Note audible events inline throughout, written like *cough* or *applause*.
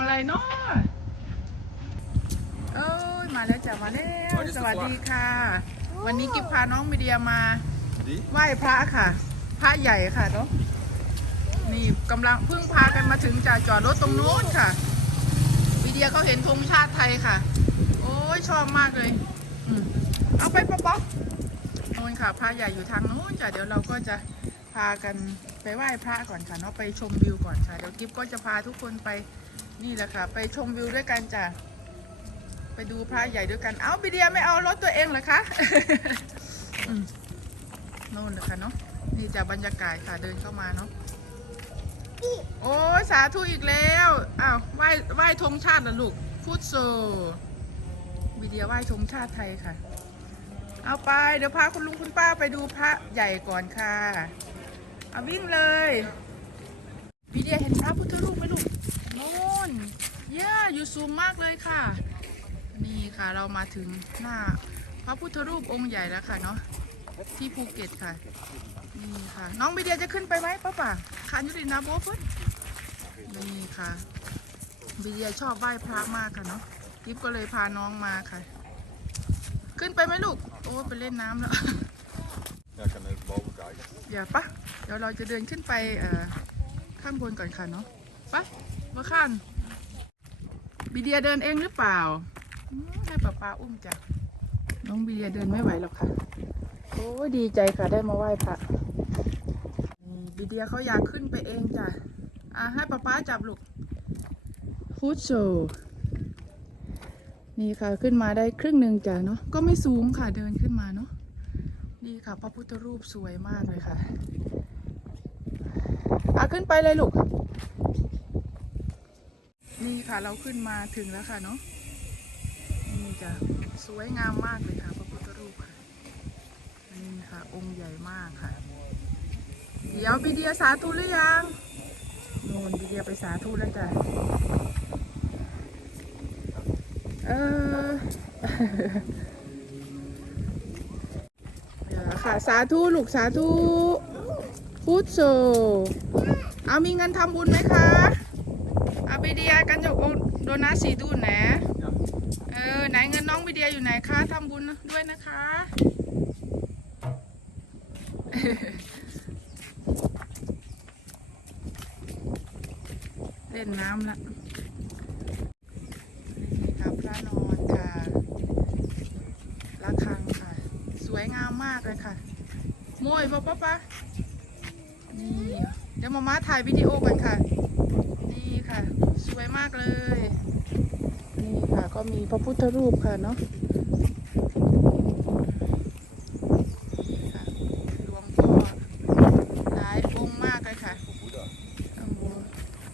อะไรเนาะเอ้ยมาแล้วจ้ะมาแล้ว What is ส the วัสดี flower? ค่ะ วันนี้กิฟพาน้องมีเดียมา Die? ไหว้พระค่ะ พระใหญ่ค่ะเนาะนี่กำลังเพิ่งพากันมาถึงจ่าจอดรถตรงนู้นค่ะวิเดียเขาเห็นธงชาติไทยค่ะ โอ้ยชอบมากเลยอืมเอาไปป๊อปป๊อปโน่นค่ะพระใหญ่อยู่ทางนู้นจ้ะเดี๋ยวเราก็จะพากันไปไหว้พระก่อนค่ะเนาะไปชมวิวก่อนค่ะเดี๋ยวกิฟก็จะพาทุกคนไป นี่แหละค่ะ ไปชมวิวด้วยกันจ้ะ ไปดูพระใหญ่ด้วยกัน เอ้าวิเดียไม่เอารถตัวเองเหรอคะอโน่นเลยค่ะเนาะ นี่จากบรรยากาศค่ะเดินเข้ามาเนาะ โอ้สาธุอีกแล้ว อ้าวไหว้ไหว้ธงชาติเหรอลูกพุทโซวิดีโอไหว้ธงชาติไทยค่ะ เอาไป เดี๋ยวพาคุณลุงคุณป้าไปดูพระใหญ่ก่อนค่ะ เอาวิ่งเลยวิดีโอเห็นพระพุทธรูปไหมลูกโน่น เย่อยู่สูงมากเลยค่ะ นี่ค่ะเรามาถึงหน้าพระพุทธรูปองค์ใหญ่แล้วค่ะเนาะที่ภูเก็ตค่ะ นี่ค่ะ น้องบีเดียจะขึ้นไปไหมป้าป่าคานยุรินาโบฟุตนี่ค่ะบีเดียชอบไหว้พระมากค่ะเนาะกิฟก็เลยพาน้องมาค่ะ ขึ้นไปไหมลูก โอ้ไปเล่นน้ำแล้ว Ja, ik kan even boven kijken. เดี๋ยวปะเดี๋ยวเราจะเดินขึ้นไปข้างบนก่อนค่ะเนาะปะมาข้าง บีเดียเดินเองหรือเปล่าให้ป้าป้าอุ้มจ้ะน้องบีเดียเดินไม่ไหวหรอกค่ะ โอ้ดีใจค่ะได้มาไหว้พระบีเดียเขาอยากขึ้นไปเองจ้ะอะให้ป้าป้าจับลูกฟูดโชนี่ค่ะขึ้นมาได้ครึ่งหนึ่งจ้ะเนาะก็ไม่สูงค่ะเดินขึ้นมาเนาะนี่ค่ะพระพุทธรูปสวยมากเลยค่ะอะขึ้นไปเลยลูก นี่ค่ะเราขึ้นมาถึงแล้วค่ะเนาะนี่จะสวยงามมากเลยค่ะพระพุทธรูปค่ะนี่ค่ะ องค์ใหญ่มากค่ะ เดี๋ยวบีเดียสาธุหรือยังโน่นบีเดียไปสาธุแล้วจ้ะเออค่ะสาธุลูกสาธุพุทโธเอามีเงินทำบุญไหมคะ อาบีเดียกันจกโดนัทสีดูนนะเออไหนเงินน้องบีเดียอยู่ไหนคะทำบุญด้วยนะคะ เล่นน้ำละนี่ค่ะพระนอนค่ะระฆังค่ะ สวยงามมากเลยค่ะโมยปะปะปะนี่ เดี๋ยวมาม่าถ่ายวิดีโอกันค่ะ ค่ะ สวยมากเลย นี่ค่ะก็มีพระพุทธรูปค่ะเนาะหลวงพ่อหลายองค์มากเลยค่ะ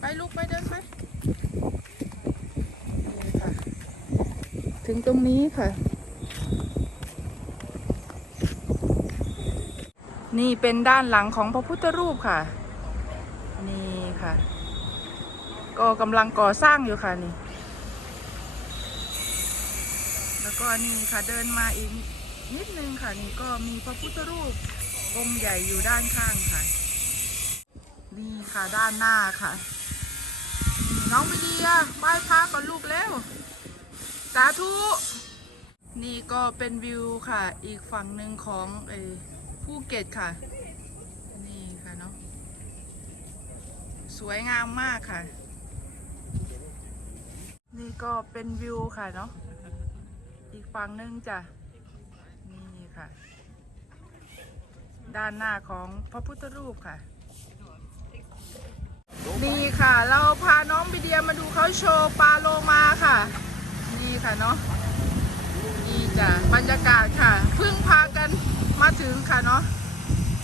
ไปลูกไปเดินไปนี่ค่ะ ถึงตรงนี้ค่ะนี่เป็นด้านหลังของพระพุทธรูปค่ะ นี่ค่ะ ก็กำลังก่อสร้างอยู่ค่ะนี่ แล้วก็นี่ค่ะเดินมาอีกนิดนึงค่ะนี่ก็มีพระพุทธรูปองค์ใหญ่อยู่ด้านข้างค่ะ นี่ค่ะด้านหน้าค่ะ น้องวิเดียไหว้พระก่อนลูกเร็วสาธุ นี่ก็เป็นวิวค่ะ อีกฝั่งหนึ่งของไอ้ภูเก็ตค่ะ นี่ค่ะเนาะสวยงามมากค่ะ นี่ก็เป็นวิวค่ะเนาะ อีกฝั่งหนึ่งจ้ะ นี่ค่ะ ด้านหน้าของพระพุทธรูปค่ะ นี่ค่ะ เราพาน้องบิเดียมาดูเขาโชว์ปลาโลมาค่ะ นี่ค่ะเนาะ นี่จ้ะบรรยากาศค่ะ เพิ่งพากันมาถึงค่ะเนาะ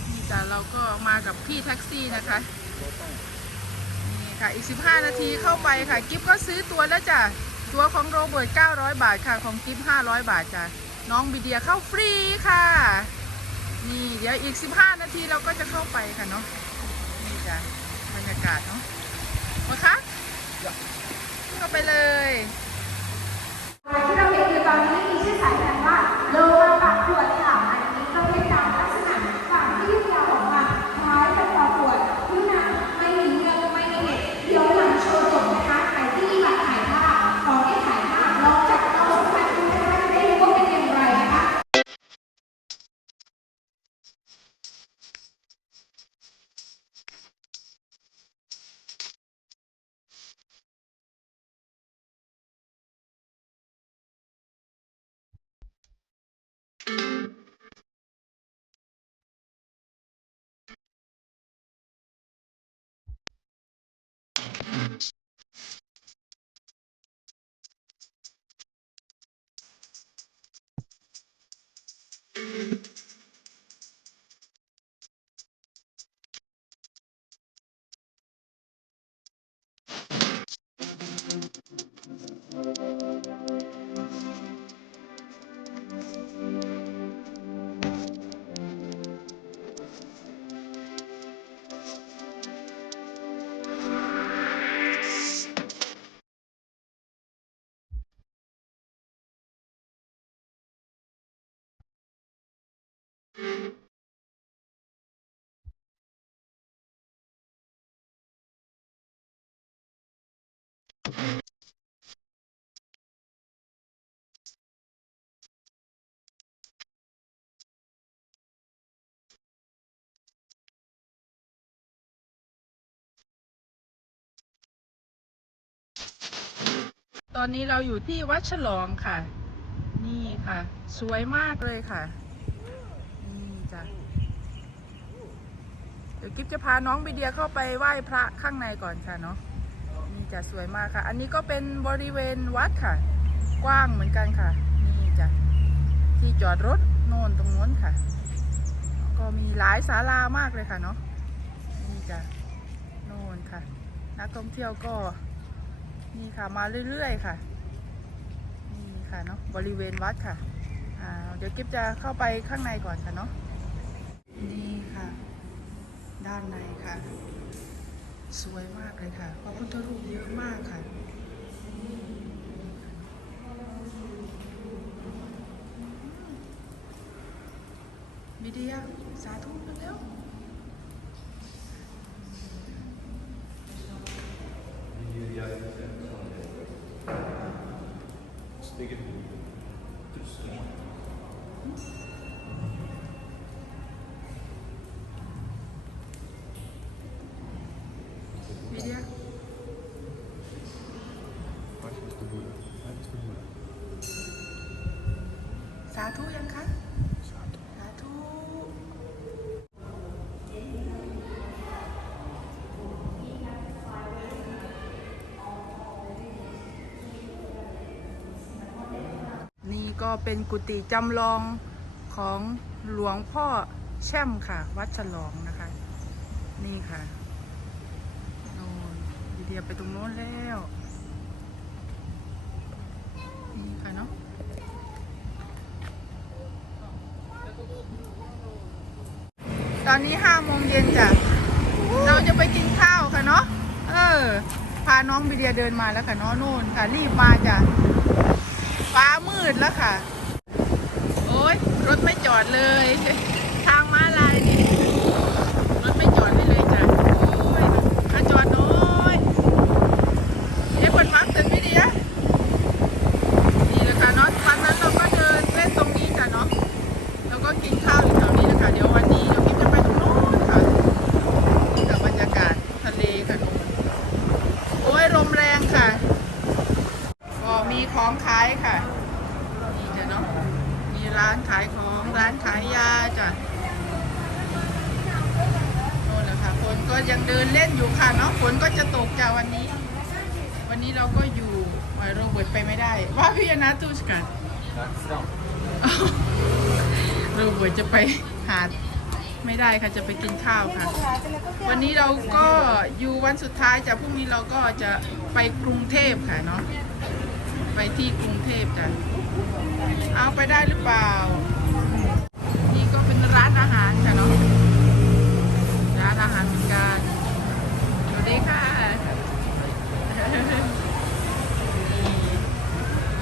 นี่จ้ะเราก็มากับพี่แท็กซี่นะคะ ค่ะ อีก 15 นาทีเข้าไปค่ะ กิฟก็ซื้อตัวแล้วจ้ะ ตัวของโรเบิร์ต 900 บาทค่ะ ของกิฟ500 บาทจ้ะ น้องบิเดียเข้าฟรีค่ะ นี่เดี๋ยวอีก 15 นาทีเราก็จะเข้าไปค่ะเนาะ นี่จ้ะบรรยากาศเนาะมาคะเข้าไปเลยที่เราเห็นอยู่ตอนนี้มีชื่อสายพัน ตอนนี้เราอยู่ที่วัดฉลองค่ะ นี่ค่ะ สวยมากเลยค่ะ นี่จ้ะ เดี๋ยวกิฟจะพาน้องบีเดียเข้าไปไหว้พระข้างในก่อนค่ะเนาะนี่จะสวยมากค่ะ อันนี้ก็เป็นบริเวณวัดค่ะ กว้างเหมือนกันค่ะ นี่จะที่จอดรถโน่นตรงนู้นค่ะ ก็มีหลายศาลามากเลยค่ะเนาะนี่จะโน่นค่ะ นักท่องเที่ยวก็นี่ค่ะมาเรื่อยๆค่ะนี่ค่ะเนาะบริเวณวัดค่ะเดี๋ยวกิ๊บจะเข้าไปข้างในก่อนค่ะเนาะนี่ ด้านในค่ะ สวยมากเลยค่ะพระพุทธรูปเยอะมากค่ะบิเดียสาธุเร็วบิ นี่ก็เป็นกุฏิจำลองของหลวงพ่อแช่มค่ะ วัดฉลองนะคะ นี่ค่ะโน่นดีเดียไปตรงโน้นแล้ว นี่ค่ะเนาะตอนนี้ห้าโมงเย็นจ้ะ เราจะไปกินข้าวค่ะเนาะ เออ พาน้องบีเดียเดินมาแล้วค่ะเนาะนู่นค่ะ รีบมาจ้ะ ฟ้ามืดแล้วค่ะ โอ้ยรถไม่จอดเลย ทางม้าลายนี่รถไม่จอดไม่เลยจ้ะ โอ้ยมาจอดน้อยเอ๊ะมันมักถึงไม่ดีอะนี่เลยค่ะเนาะวันนั้นเราก็เดินเล่นตรงนี้จ้ะเนาะ แล้วก็กินข้าวอยู่แถวนี้นะคะ เดี๋ยววันนี้เดี๋ยวกิ๊บจะไปตรงโน้นค่ะนี่กับบรรยากาศทะเลค่ะนู่นโอ้ยลมแรงค่ะ ก็มีของขายค่ะ นี่จ้ะเนาะ มีร้านขายของร้านขายยาจ้ะโน่นแหละค่ะฝน ก็ยังเดินเล่นอยู่ค่ะเนาะฝนก็จะตกจ้ะวันนี้ วันนี้เราก็อยู่ไว้โรเบิร์ตไปไม่ได้ ว่าพี่นาตูสกันโรเบิร์ตจะไปหาดไม่ได้ค่ะจะไปกินข้าวค่ะ วันนี้เราก็อยู่วันสุดท้ายจ้ะพรุ่งนี้เราก็จะไปกรุงเทพค่ะเนาะไปที่กรุงเทพจ้ะเอาไปได้หรือเปล่า นี่ก็เป็นร้านอาหารค่ะเนาะ ร้านอาหารเหมือนกันสวัสดีค่ะ นี่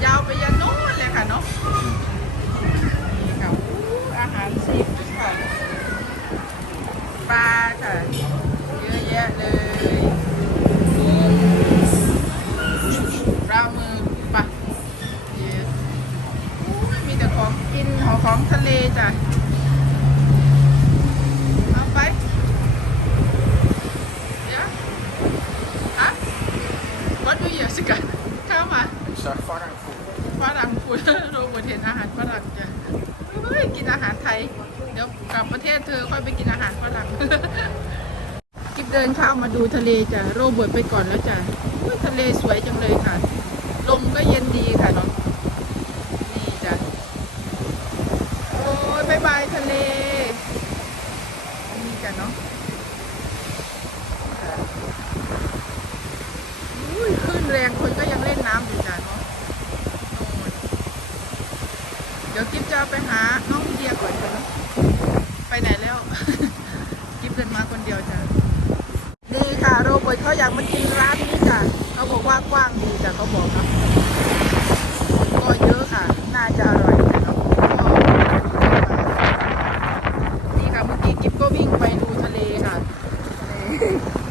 ยาวไปยันโน้นเลยค่ะเนาะ นี่ค่ะอู้อาหารซีฟู้ดค่ะ ปลาค่ะ เยอะแยะเลยกุ้งปลาหมึกปลาเยอะอู้ยมีแต่ของกินของของทะเลจ้ะ เอาไป เดี๋ยวฮะ What do you ask กันเข้ามา Ik zag varkensvoer. ฝรั่งพูด โรเห็นอาหารฝรั่งจ้ะเฮ้ยกินอาหารไทย เดี๋ยวกลับประเทศเธอค่อยไปกินอาหารฝรั่งกิบเดินเข้ามาดูทะเลจ้ะโรเบิร์ตไปก่อนแล้วจ้ะทะเลสวยจังเลยค่ะ ลมก็เย็นดีค่ะเนาะนี่จ้ะโอ้ยบายบายทะเลนี่จ้ะเนาะอุ้ยคลื่นแรงคนำอยู่จ้ะเนาะโน่นเดี๋ยวกิ๊บจะไปหาน้อง เดียก่อนนะไปไหนแล้วกิ๊บเดินมาคนเดียวจ้ะนี่ค่ะโรเบิร์ตเขาอยากมากินร้านนี้จ้ะเขาบอกว่ากว้างดีจ้ะเขาบอกครับคนก็เยอะค่ะ น่าจะอร่อยจ้ะเนาะก็นี่ค่ะเมื่อกี้กิ๊บก็วิ่งไปดูทะเลค่ะ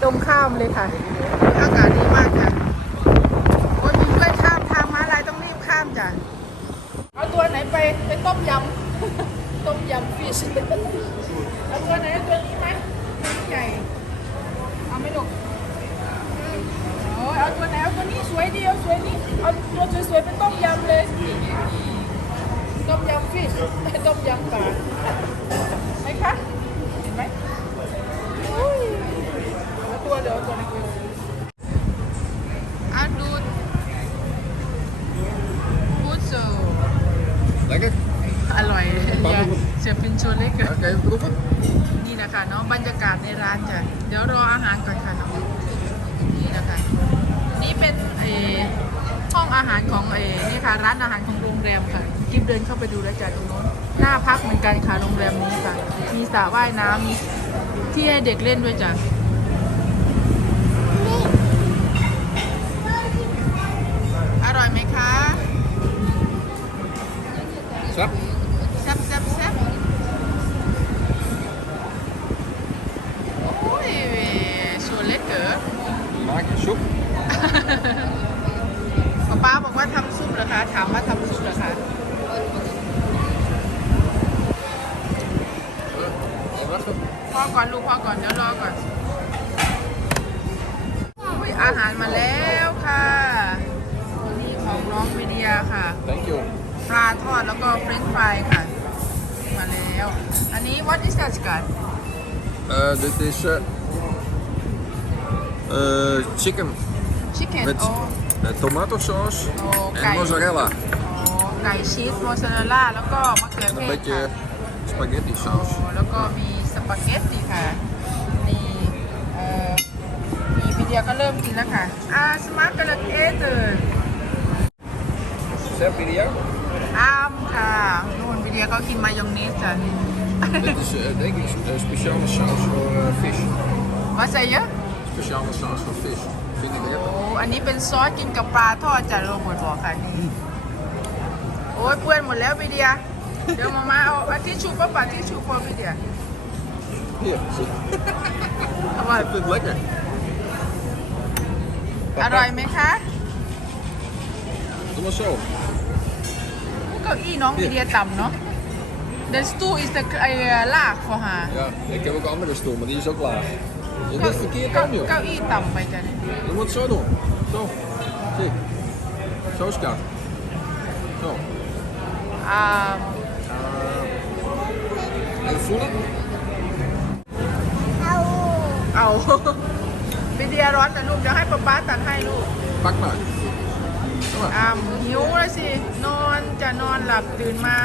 ตรงข้ามเลยค่ะ อากาศดีมากจ้ะโอ้ยมีเพื่อนข้ามทางม้าลายต้องรีบข้ามจ้ะเอาตัวไหนไปไปต้มยำ ต้มยำฟิชเอาตัวไหนเอาตัวนี้ไหมตัวนี้ใหญ่ เอาไหม่ลูกโอ้ยเอาตัวไหนเอาตัวนี้สวยดีเอาสวยนี้เอาตัว สวยๆเป็นต้มยำเลยต้มยำฟิชต้มยำปลาไหมคะเห็นไหมอุ้ยตัวเดี๋ยวตัวนี้อ่ เดินเข้าไปดูแล้วจ้ะตรงโน้นน่าพักเหมือนกันค่ะโรงแรมนี้ค่ะ มีสระว่ายน้ำมีที่ให้เด็กเล่นด้วยจ้ะอร่อยไหมคะ Sap. แซ่บแซ่บแซ่บโอ้ยชัวเล็กเก๋อ Maak je soep. ป๊าป้าบอกว่าทำซุปเหรอคะ ถามว่าทำซุปเหรอคะ พ่อก่อนลูกพ่อก่อนเดี๋ยวรอก่อนอุ้ยอาหารมาแล้วค่ะนี่ของน้องวิเดียค่ะ Thank you. ปลาทอดแล้วก็เฟรนช์ฟรายค่ะ มาแล้ว อันนี้ what is that กัน Eh, dit is eh eh, chicken chicken met โอ้ eh, tomato saus Oké. en mozzarella. โอ้ไก่ชีส โมซาเรลล่า แล้วก็มะเขือ En เท een ศ beetje ค่ะ spaghetti โอ้ saus. แล้วก็มีส ปาเกตตีค่ะนี่เอ่อมีวิเดียก็เริ่มกินแล้วค่ะอาสมาร์ทกระเอเตอร์ Zet video. อามค่ะนู่นวิเดียก็กินมายองเนสจ้ะ Dit is eh, denk ik een speciale saus voor eh, vis. ว่าใส่เยอะ Speciale saus voor vis. Vind ik โอ้ lekker. อันนี้เป็นซอสกินกับปลาทอดจ้ะโรเบิร์ตบอกค่ะนี่ โอ้ยเปื้อนหมดแล้ววิเดียเดี๋ยวมามาเอาเอาทิชชู่ป้าป่าทิชชู่พอวิเดีย Hier, zie. *laughs* อร่อย Ik vind het lekker. อร่อยไหมคะ Doe maar zo. เก้าอี้น้องวิเดียต่ำเนาะ The stool is the ไอ้ลาก for her Ja, ik heb ook een andere stoel, maar die is ook laag. Je bent verkeerd เก้า om, joh. เก้าอี้ต่ำไปจ้ะเนี่ย Je moet het zo doen. Zo. Zie. Zo is koud. Zo. อ่า Even voelen. เอาวิเดียร้อนแต่ลูกเดี๋ยวให้ป๊าป๊าตัดให้ลูก Pak maar. Kom maar. อ่าหิวแล้วสิ นอนจะนอนหลับตื่นมา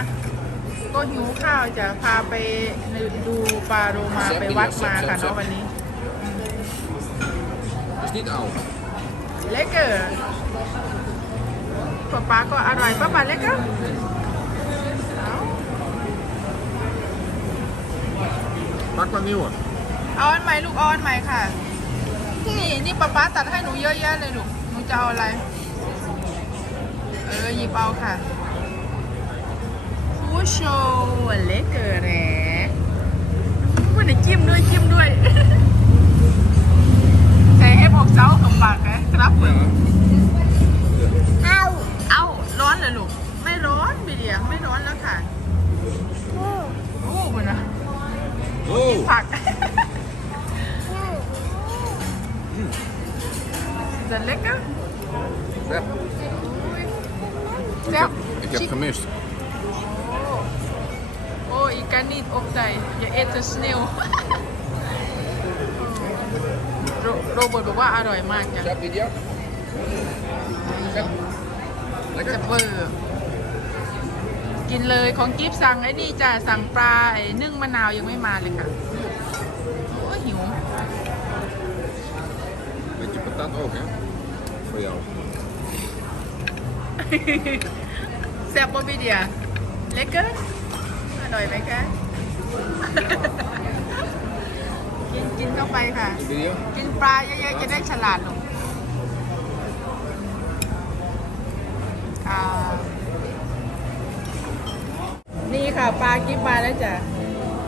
ก็หิวข้าวจะพาไปดูปลาโรมาไปวัดมาค่ะเนาะวันนี้ is niet oud. เล็กเกอร์ป๊าป๊าก็อร่อยป้าป๊าเล็กเกอร์เอา Pak maar nieuwe. เอาอันใหม่ลูกเอาอันใหม่ค่ะ นี่นี่ป๊าป๊าตัดให้หนูเยอะแยะเลยลูกหนูจะเอาอะไร เออหยิบเอาค่ะผู้โชว์เล็กเกอร์แหละวันนี้จิ้มด้วยจิ้มด้วยใส่ให้บอกเจ้าของปากไหมครับเปิดเอาเอ้าร้อนเหรอลูกไม่ร้อนบีเดียไม่ร้อนแล้วค่ะโอ้โอ้บุญนะ Oh. ผัก จะเล็กอะ Zep. แซ่บ Ik heb gemist. โอ้อีกกันนี่อบใจอย่าเอทสเนลเบิร์ตบอกว่าอร่อยมากจ้ะ Chef Lydia? Chef? จะเบอร์กินเลยของกิฟสั่งไอ้นี่จ้ะสั่งปลาไอ้นึ่งมะนาวยังไม่มาเลยค่ะโอ้ยหิว Beetje patat ook, hè? Voor jou. แซ่บบ่พี่เดียเล็กเกินอร่อยไหมคะกินกินเข้าไปค่ะ Lydia? กินปลาเยอะๆจะได้ฉลาดลงอ่านี่ค่ะปลากิฟมาแล้วจ้ะ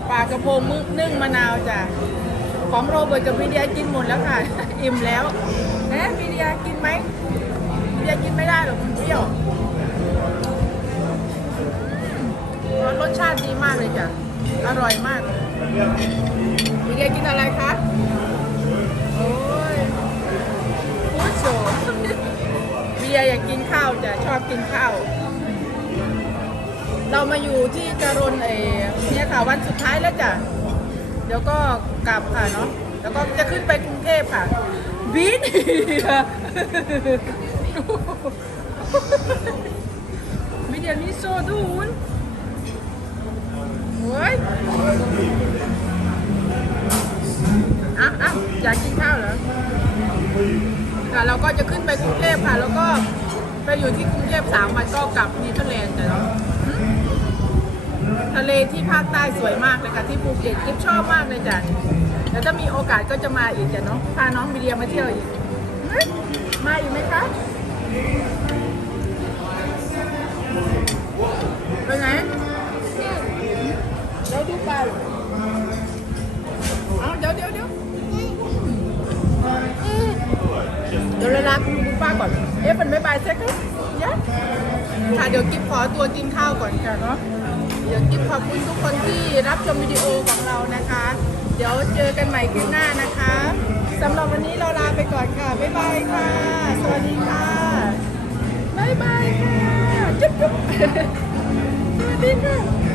ปลากระพงมึกนึ่งมะนาวจ้ะของโรเบิร์ตกับพี่เดียกินหมดแล้วค่ะ อิ่มแล้ว แหมพี่เดียกินไหมพี่เดียกินไม่ได้หรอกมันเปรี้ยวรสชาติดีมากเลยจ้ะ อร่อยมากพี่เดียกินอะไรคะ โอ้ยพูดโสเบียอยากกินข้าวจ้ะ ชอบกินข้าว เรามาอยู่ที่จรนเอเนี่ยค่ะวันสุดท้ายแล้วจ้ะ เดี๋ยวก็กลับค่ะเนาะ แล้วก็จะขึ้นไปกรุงเทพค่ะ บินมิเดียนี่โซดูนโอ้ยอะอะอยากกินข้าวเหรอค่ะเราก็จะขึ้นไปกรุงเทพค่ะ แล้วก็ไปอยู่ที่กรุงเทพสามวันก็กลับเนเธอร์แลนด์แต่เนาะทะเลที่ภาคใต้สวยมากเลยค่ะ ที่ภูเก็ตกิ๊บชอบมากเลยจ้ะ แล้วถ้ามีโอกาสก็จะมาอีกจ้ะเนาะพาน้องมิเดียมาเที่ยวอีกมาอีกไหมคะไปไหนเดี๋ยวดูไปเอาเดี๋ยวเดี๋ยวเดี๋ยวเดี๋ยวเราลาคุณคุณป้าก่อน เอ๊ะเป็นบ๊ายบายเซ็กซ์ยะค่ะเดี๋ยวกิ๊บขอตัวกินข้าวก่อนค่ะเนาะเดี๋ยวกิ๊บขอบคุณทุกคนที่รับชมวิดีโอของเรานะคะ เดี๋ยวเจอกันใหม่คลิปหน้านะคะสำหรับวันนี้เราลาไปก่อนค่ะ บ๊ายบายค่ะ สวัสดีค่ะ บ๊ายบายค่ะ จุ๊บจุ๊บสวัสดีค่ะ